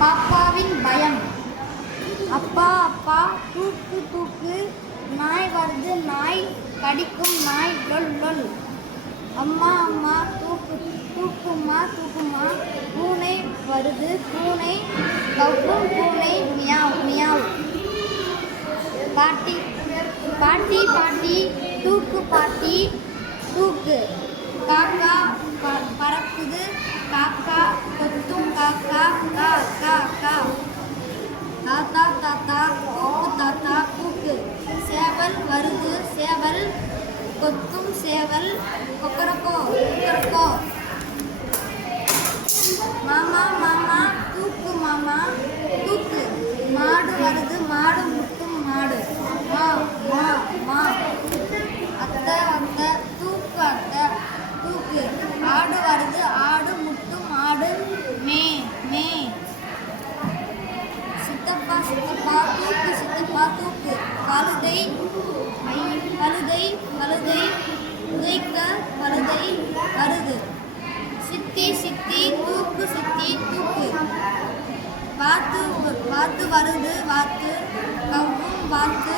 பாப்பாவின் பயம். அப்பா அப்பா தூக்கு தூக்கு, நாய் வருது நாய் கடிக்கும் நாய் லொல் லொல். அம்மா அம்மா தூக்கு தூக்குமா தூக்குமா, பூனை வருது பூனை கவ்வும் பூனை மியாவ் மியாவ். பாட்டி பாட்டி பாட்டி தூக்கு பாட்டி தூக்கு, காக்கா பறக்குது காக்கா கொத்தும் காக்கா கா கா கா. தாத்தா தாத்தா தூக்கு தாத்தா தூக்கு, சேவல் வருது சேவல் கொத்தும் சேவல் கொக்கரக்கோ கொக்கரக்கோ. மாமா மாமா தூக்கு மாமா தூக்கு, மாடு வருது மாடு முட்டும் மாடு மா மா மா. அத்தை அத்தை தூக்கு அத்தை தூக்கு, ஆடு வருது ஆடு முட்டும் ஆடு மே மே. சித்தப்பா சித்தப்பா தூக்கு சித்தப்பா தூக்கு, கழுதை கழுதை கழுதை உதைக்க கழுதை வருது. சித்தி சித்தி தூக்கு சித்தி தூக்கு, வாத்து வாத்து வருது வாத்து கவ்வும் வாத்து